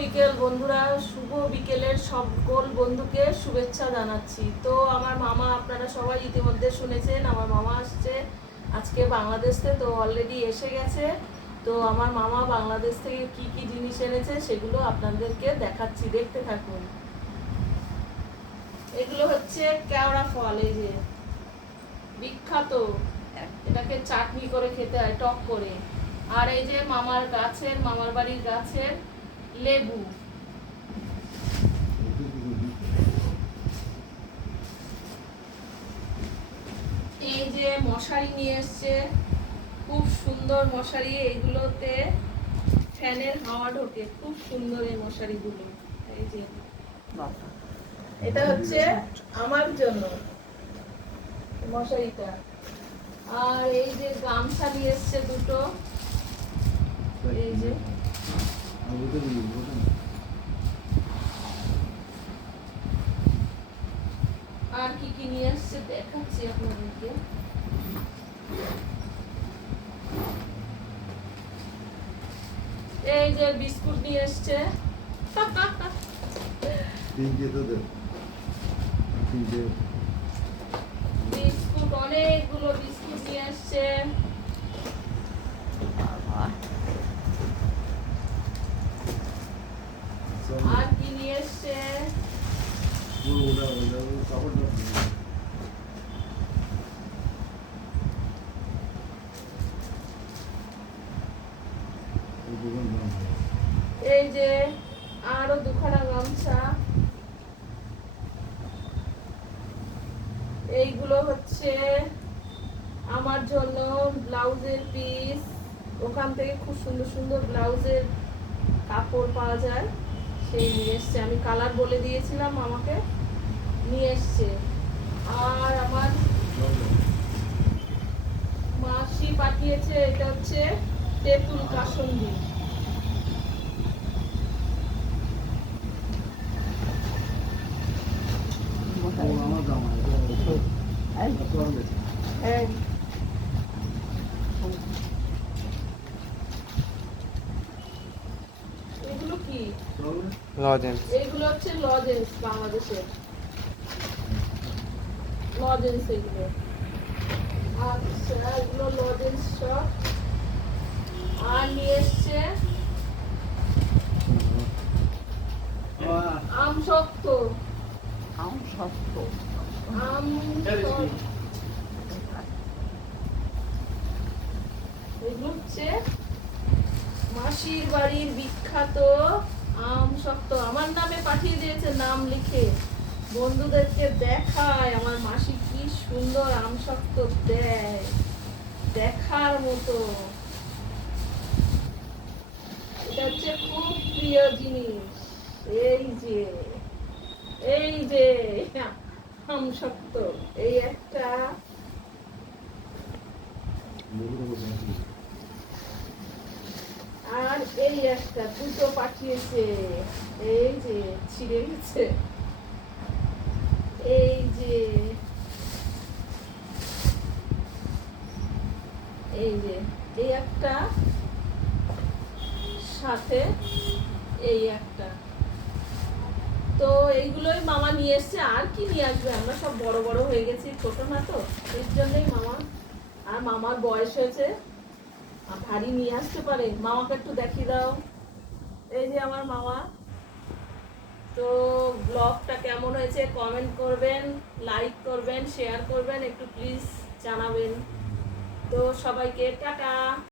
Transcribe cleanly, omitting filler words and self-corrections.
বিকেল বন্ধুরা, শুভ বিকেলের সকল বন্ধুকে শুভেচ্ছা জানাচ্ছি। তো আমার মামা, আপনারা সবাই ইতিমধ্যে শুনেছেন আমার মামা আসছে আজকে বাংলাদেশ থেকে, তো অলরেডি এসে গেছে। তো আমার মামা বাংলাদেশ থেকে কি কি জিনিস এনেছে সেগুলো আপনাদেরকে দেখাচ্ছি, দেখতে থাকুন। এগুলো হচ্ছে কেওড়া ফল, এই যে বিখ্যাত, এটাকে চাটনি করে খেতে হয় টক করে। আর এই যে মামার বাড়ির গাছের লেবু। এই যে মশারি নিয়ে এসছে, খুব সুন্দর মশারি, এইগুলোতে ফ্যানের হাওয়া ঢোকে, খুব সুন্দর এই মশারিগুলো। এই যে এটা হচ্ছে আমার জন্য মশারিটা। আর এই যে গামছা নিয়ে এসছে দুটো, এই যে আর কি কি নিয়ে এসছে দেখাচ্ছি আপনাদেরকে। এই যে বিস্কুট নিয়ে এসছে, বিস্কুট অনেকগুলো বিস্কুট নিয়ে এসছে। আর কি নিয়ে এসছে, এই যে আরো দুখানা গামছা। এইগুলো হচ্ছে আমার জন্য ব্লাউজের পিস, ওখান থেকে খুব সুন্দর সুন্দর ব্লাউজের কাপড় পাওয়া যায়, সেই নিয়ে এসছে। আমি কালার বলে দিয়েছিলাম, আমাকে নিয়ে এসছে। আর আমার মাসি পাঠিয়েছে, এটা হচ্ছে তেঁতুল কাসুন্দি। এগুলো কি? লজেন্স। এগুলো হচ্ছে লজেন্স, বাংলাদেশের লজেন্স এগুলো। আচ্ছা, এগুলো লজেন্স সব। আর নিয়ে এসছে আম শক্ত, এগুলো হচ্ছে মাসির বাড়ির বিখ্যাত আম শক্ত, আমার নামে পাঠিয়ে দিয়েছে, নাম লিখে। বন্ধুদেরকে দেখায় আমার মাসি কি সুন্দর আম শক্ত দেয়, দেখার মতো। এটা হচ্ছে খুব প্রিয় জিনিস। এই যে আম শক্ত, এই একটা। আর এই একটা, দুটো পাঠিয়েছে, এই যে ছিঁড়ে গেছে। এই যে এই একটা, সাথে এই একটা। তো এইগুলোই মামা নিয়ে এসছে। আর কি নিয়ে আসবে, আমরা সব বড় বড় হয়ে গেছি, ছোট না তো, এর জন্যই মামা। আর মামার বয়স হয়েছে, ভারী নিয়ে আসতে পারে। মামাকে একটু দেখিয়ে দাও, এই যে আমার মামা। তো ব্লগটা কেমন হয়েছে কমেন্ট করবেন, লাইক করবেন, শেয়ার করবেন, একটু প্লিজ জানাবেন। তো সবাইকে টাটা।